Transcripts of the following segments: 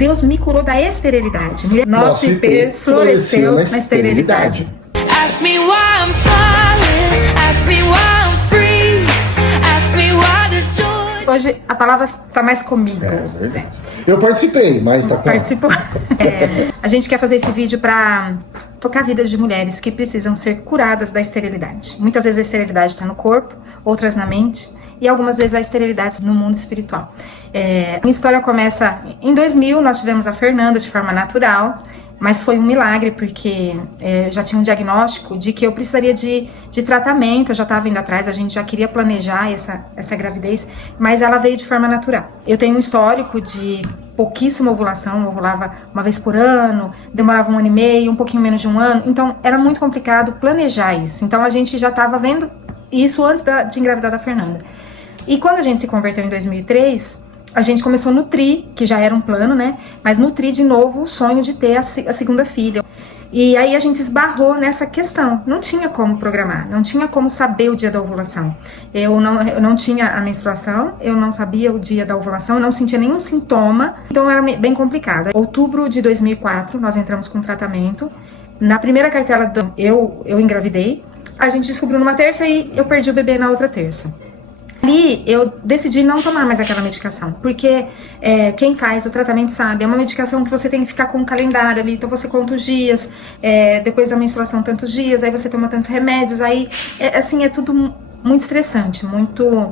Deus me curou da esterilidade. Nosso IP floresceu na esterilidade. Ask me why I'm smiling, ask me why I'm free, ask me why there's joy. Hoje a palavra está mais comigo. Verdade. Eu participei, mas tá com Participou. A gente quer fazer esse vídeo para tocar vidas de mulheres que precisam ser curadas da esterilidade. Muitas vezes a esterilidade está no corpo, outras na mente, e algumas vezes a esterilidade no mundo espiritual. Minha história começa em 2000, nós tivemos a Fernanda de forma natural, mas foi um milagre porque eu já tinha um diagnóstico de que eu precisaria de tratamento, eu já estava indo atrás, a gente já queria planejar essa gravidez, mas ela veio de forma natural. Eu tenho um histórico de pouquíssima ovulação, eu ovulava uma vez por ano, demorava 1 ano e meio, um pouquinho menos de 1 ano, então era muito complicado planejar isso. Então a gente já estava vendo isso antes de engravidar da Fernanda. E quando a gente se converteu em 2003, a gente começou a nutrir, que já era um plano, né? Mas nutrir de novo o sonho de ter a segunda filha. E aí a gente esbarrou nessa questão. Não tinha como programar, não tinha como saber o dia da ovulação. Eu não tinha a menstruação, eu não sabia o dia da ovulação, eu não sentia nenhum sintoma. Então era bem complicado. Em outubro de 2004, nós entramos com tratamento. Na primeira cartela eu engravidei. A gente descobriu numa terça e eu perdi o bebê na outra terça. Ali eu decidi não tomar mais aquela medicação, porque quem faz o tratamento sabe, é uma medicação que você tem que ficar com um calendário ali, então você conta os dias, depois da menstruação tantos dias, aí você toma tantos remédios, aí assim, é tudo muito estressante, muito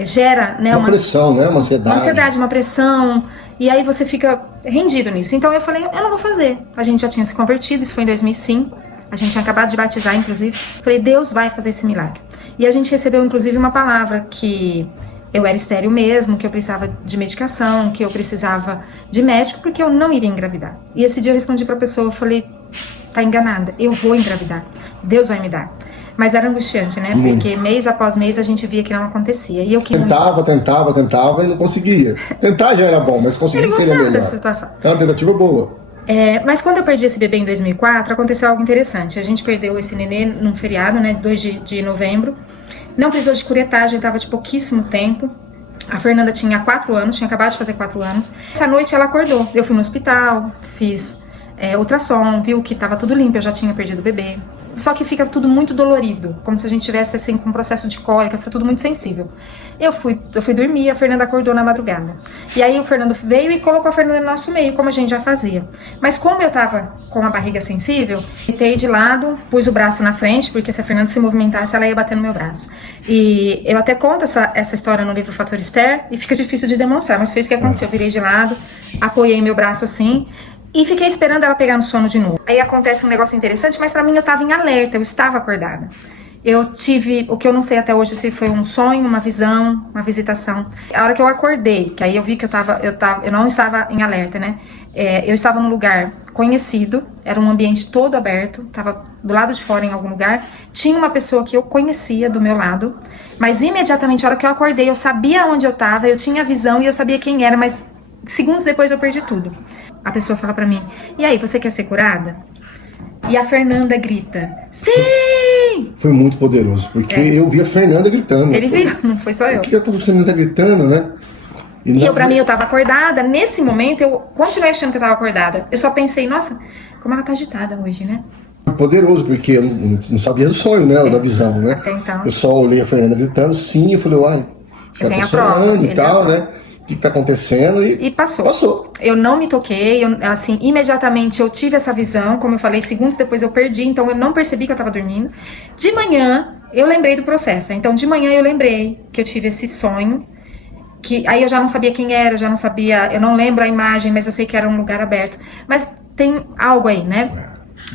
gera, né, uma pressão, né, uma ansiedade. Uma ansiedade, uma pressão, e aí você fica rendido nisso. Então eu falei, eu não vou fazer. A gente já tinha se convertido, isso foi em 2005, a gente tinha acabado de batizar, inclusive. Falei, Deus vai fazer esse milagre. E a gente recebeu, inclusive, uma palavra que eu era estéril mesmo, que eu precisava de medicação, que eu precisava de médico, porque eu não iria engravidar. E esse dia eu respondi pra pessoa, eu falei, tá enganada, eu vou engravidar, Deus vai me dar. Mas era angustiante, né? Porque mês após mês a gente via que não acontecia. E eu queria... Tentava e não conseguia. Tentar já era bom, mas conseguir seria melhor. Dessa situação. É uma tentativa boa. Mas quando eu perdi esse bebê em 2004, aconteceu algo interessante. A gente perdeu esse nenê num feriado, né, 2 de novembro. Não precisou de curetagem, estava de pouquíssimo tempo. A Fernanda tinha 4 anos, tinha acabado de fazer 4 anos. Essa noite ela acordou. Eu fui no hospital, fiz ultrassom, viu que estava tudo limpo, eu já tinha perdido o bebê. Só que fica tudo muito dolorido, como se a gente tivesse assim com um processo de cólica, fica tudo muito sensível. Eu fui dormir, a Fernanda acordou na madrugada. E aí o Fernando veio e colocou a Fernanda no nosso meio, como a gente já fazia. Mas como eu tava com a barriga sensível, deitei de lado, pus o braço na frente, porque se a Fernanda se movimentasse, ela ia bater no meu braço. E eu até conto essa história no livro Fator Esther, e fica difícil de demonstrar, mas foi isso que aconteceu. Eu virei de lado, apoiei meu braço assim, e fiquei esperando ela pegar no sono de novo. Aí acontece um negócio interessante, mas pra mim eu tava em alerta, eu estava acordada. Eu tive, o que eu não sei até hoje se foi um sonho, uma visão, uma visitação. A hora que eu acordei, que aí eu vi que eu não estava em alerta, né? Eu estava num lugar conhecido, era um ambiente todo aberto, estava do lado de fora em algum lugar. Tinha uma pessoa que eu conhecia do meu lado, mas imediatamente, a hora que eu acordei, eu sabia onde eu estava, eu tinha a visão e eu sabia quem era, mas segundos depois eu perdi tudo. A pessoa fala pra mim, e aí, você quer ser curada? E a Fernanda grita, sim! Foi muito poderoso, porque eu vi a Fernanda gritando. Ele viu, não foi só eu. O que você tá gritando, né? E pra mim, eu tava acordada. Nesse momento, eu continuei achando que eu tava acordada. Eu só pensei, nossa, como ela tá agitada hoje, né? Poderoso, porque eu não sabia do sonho, né? Da visão, né? Até então. Eu só olhei a Fernanda gritando, sim, eu falei, uai, já tá sonhando e tal, né? O que tá acontecendo e passou. Eu não me toquei, assim, imediatamente eu tive essa visão, como eu falei, segundos depois eu perdi, então eu não percebi que eu tava dormindo. De manhã, eu lembrei do processo, então de manhã eu lembrei que eu tive esse sonho, que aí eu já não sabia quem era, eu não lembro a imagem, mas eu sei que era um lugar aberto. Mas tem algo aí, né?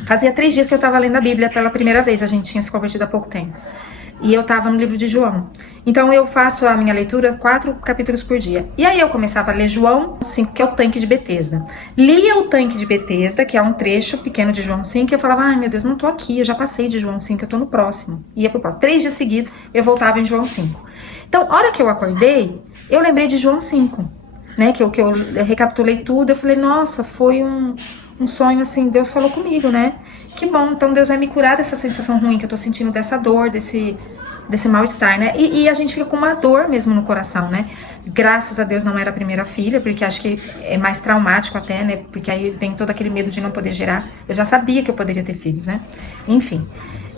Fazia 3 dias que eu tava lendo a Bíblia pela primeira vez, a gente tinha se convertido há pouco tempo. E eu tava no livro de João. Então eu faço a minha leitura 4 capítulos por dia. E aí eu começava a ler João 5, que é o tanque de Betesda. Lia o tanque de Betesda, que é um trecho pequeno de João 5, e eu falava, ai meu Deus, não tô aqui, eu já passei de João 5, eu tô no próximo. Ia pro próximo. 3 dias seguidos eu voltava em João 5. Então, a hora que eu acordei, eu lembrei de João 5, né? Que eu recapitulei tudo, eu falei, nossa, foi um sonho assim, Deus falou comigo, né? Que bom, então Deus vai me curar dessa sensação ruim que eu tô sentindo, dessa dor, desse mal-estar, né? E a gente fica com uma dor mesmo no coração, né? Graças a Deus não era a primeira filha, porque acho que é mais traumático até, né? Porque aí vem todo aquele medo de não poder gerar. Eu já sabia que eu poderia ter filhos, né? Enfim.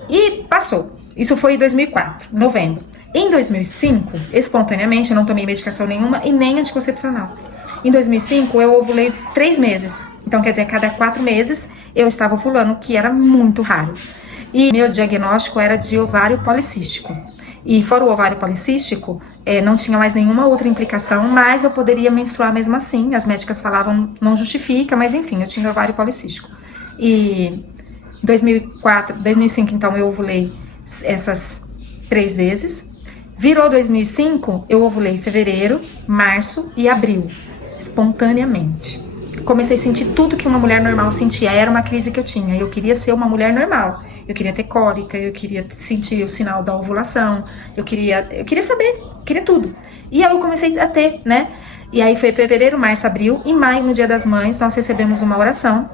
E passou. Isso foi em 2004, novembro. Em 2005, espontaneamente, eu não tomei medicação nenhuma e nem anticoncepcional. Em 2005, eu ovulei 3 meses. Então, quer dizer, a cada 4 meses, eu estava ovulando, que era muito raro. E meu diagnóstico era de ovário policístico. E fora o ovário policístico, não tinha mais nenhuma outra implicação, mas eu poderia menstruar mesmo assim. As médicas falavam, não justifica, mas enfim, eu tinha ovário policístico. E em 2005, então, eu ovulei essas 3 vezes. Virou 2005, eu ovulei em fevereiro, março e abril, espontaneamente. Comecei a sentir tudo que uma mulher normal sentia, era uma crise que eu tinha. Eu queria ser uma mulher normal, eu queria ter cólica, eu queria sentir o sinal da ovulação, eu queria saber, queria tudo. E aí eu comecei a ter, né? E aí foi fevereiro, março, abril, em maio, no Dia das Mães, nós recebemos uma oração,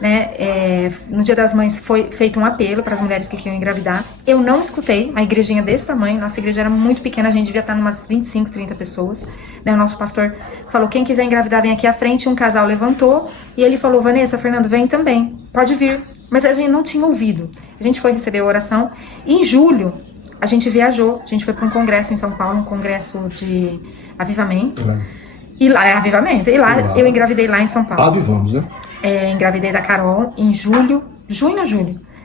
né? No Dia das Mães foi feito um apelo para as mulheres que queriam engravidar. Eu não escutei, uma igrejinha desse tamanho, nossa igreja era muito pequena, a gente devia estar em umas 25, 30 pessoas, né? O nosso pastor falou, quem quiser engravidar vem aqui à frente. Um casal levantou e ele falou, Vanessa, Fernando, vem também, pode vir. Mas a gente não tinha ouvido. A gente foi receber a oração e em julho a gente viajou, a gente foi para um congresso em São Paulo, um congresso de avivamento. E lá é avivamento, e lá eu engravidei lá em São Paulo. Avivamos, né? Engravidei da Carol em junho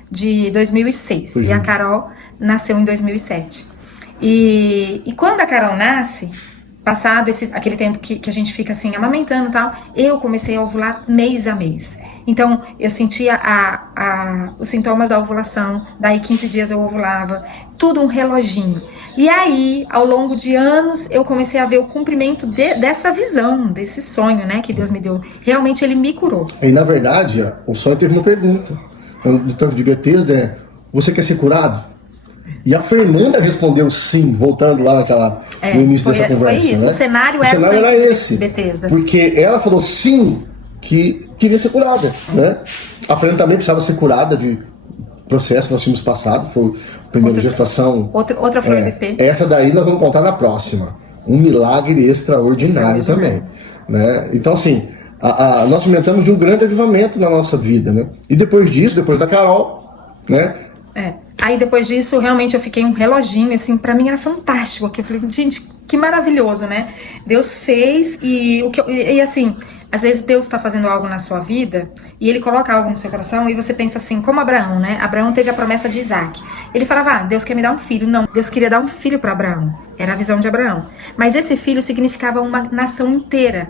de 2006. E a Carol nasceu em 2007. E quando a Carol nasce, passado aquele tempo que a gente fica assim, amamentando e tal, eu comecei a ovular mês a mês. Então, eu sentia os sintomas da ovulação, daí 15 dias eu ovulava, tudo um reloginho. E aí, ao longo de anos, eu comecei a ver o cumprimento dessa visão, desse sonho, né, que Deus me deu. Realmente, Ele me curou. E, na verdade, o sonho teve uma pergunta. No tanto de Betesda, você quer ser curado? E a Fernanda respondeu sim, voltando lá no início dessa conversa. Foi isso, né? o cenário era esse. Betesda. Porque ela falou sim, que queria ser curada, né? A Fernanda também precisava ser curada de processo, nós tínhamos passado, foi a primeira gestação. Outra flor de pé. Essa daí nós vamos contar na próxima. Um milagre extraordinário também, né? Então, assim, nós experimentamos de um grande avivamento na nossa vida, né? E depois disso, depois da Carol, né? Aí depois disso, realmente eu fiquei um reloginho, assim, pra mim era fantástico, porque eu falei, gente, que maravilhoso, né? Deus fez e assim, às vezes Deus está fazendo algo na sua vida e Ele coloca algo no seu coração e você pensa assim, como Abraão, né? Abraão teve a promessa de Isaac. Ele falava, Deus quer me dar um filho. Não, Deus queria dar um filho para Abraão. Era a visão de Abraão. Mas esse filho significava uma nação inteira.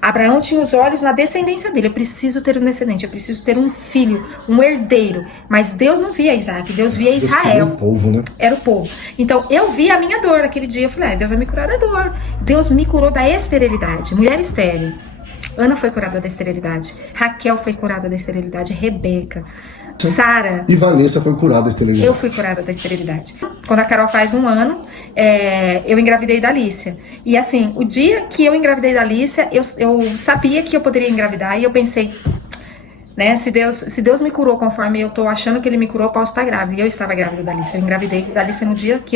Abraão tinha os olhos na descendência dele. Eu preciso ter um descendente, eu preciso ter um filho, um herdeiro. Mas Deus não via Isaac, Deus via Israel. Era o povo, né? Era o povo. Então eu vi a minha dor aquele dia. Eu falei, Deus vai me curar da dor. Deus me curou da esterilidade. Mulher estéril. Ana foi curada da esterilidade. Raquel foi curada da esterilidade. Rebeca. Sara. E Vanessa foi curada da esterilidade. Eu fui curada da esterilidade. Quando a Carol faz 1 ano, eu engravidei da Alicia. E assim, o dia que eu engravidei da Alicia, eu sabia que eu poderia engravidar. E eu pensei, né, se Deus me curou conforme eu tô achando que Ele me curou, eu posso estar grávida. E eu estava grávida da Alicia. Eu engravidei da Alicia no dia que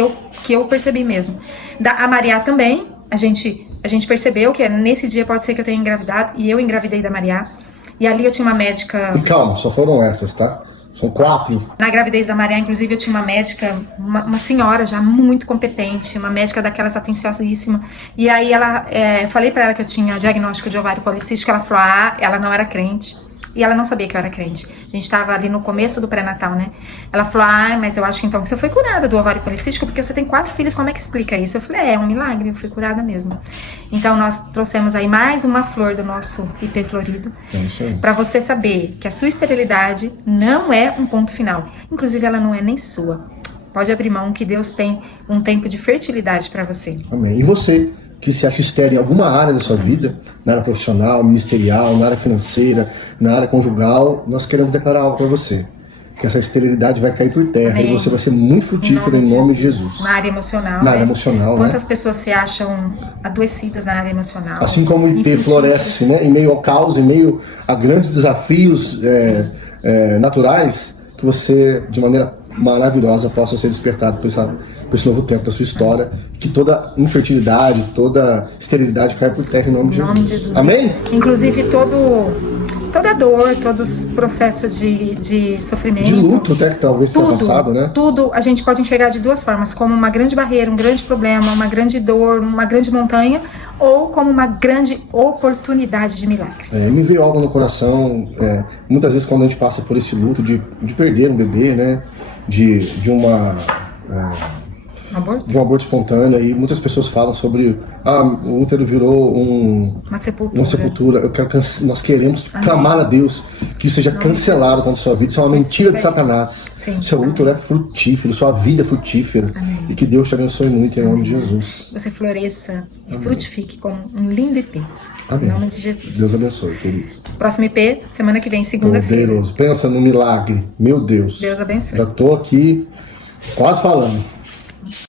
eu percebi mesmo. A Maria também, a gente percebeu que nesse dia pode ser que eu tenha engravidado. E eu engravidei da Maria. E ali eu tinha uma médica... E calma, só foram essas, tá? São 4. Na gravidez da Maria, inclusive, eu tinha uma médica, uma senhora já muito competente, uma médica daquelas atenciosíssima. E aí eu falei pra ela que eu tinha diagnóstico de ovário policístico, ela falou, ela não era crente. E ela não sabia que eu era crente. A gente tava ali no começo do pré-natal, né? Ela falou, mas eu acho que então que você foi curada do ovário policístico, porque você tem 4 filhos, como é que explica isso? Eu falei, é um milagre, eu fui curada mesmo. Então nós trouxemos aí mais uma flor do nosso IP florido, para você saber que a sua esterilidade não é um ponto final. Inclusive ela não é nem sua. Pode abrir mão que Deus tem um tempo de fertilidade para você. Amém. E você que se acha estéril em alguma área da sua vida, na área profissional, ministerial, na área financeira, na área conjugal, nós queremos declarar algo para você. Que essa esterilidade vai cair por terra. Amém. E você vai ser muito frutífero em nome de Jesus. Na área emocional. Na área emocional, Quantas pessoas se acham adoecidas na área emocional? Assim como o IP floresce, né? Em meio ao caos, em meio a grandes desafios naturais, que você, de maneira maravilhosa, possa ser despertado por para esse novo tempo da sua história, que toda infertilidade, toda esterilidade caia por terra em nome de Jesus. Amém? Inclusive toda dor, todo processo de sofrimento. De luto até que talvez tenha passado, né? Tudo a gente pode enxergar de duas formas, como uma grande barreira, um grande problema, uma grande dor, uma grande montanha, ou como uma grande oportunidade de milagres. Me veio algo no coração, muitas vezes quando a gente passa por esse luto de perder um bebê, né? De um aborto espontâneo, e muitas pessoas falam sobre o útero virou uma sepultura. Nós queremos clamar a Deus que isso seja cancelado contra a sua vida. Isso é uma mentira de Satanás. Sim. Seu útero é frutífero, sua vida é frutífera. Amém. E que Deus te abençoe muito em nome de Jesus. Você floresça e frutifique como um lindo IP. Amém. Em nome de Jesus. Deus abençoe, queridos. Próximo IP, semana que vem, segunda-feira. Poderoso. Pensa no milagre. Meu Deus. Deus abençoe. Já tô aqui quase falando.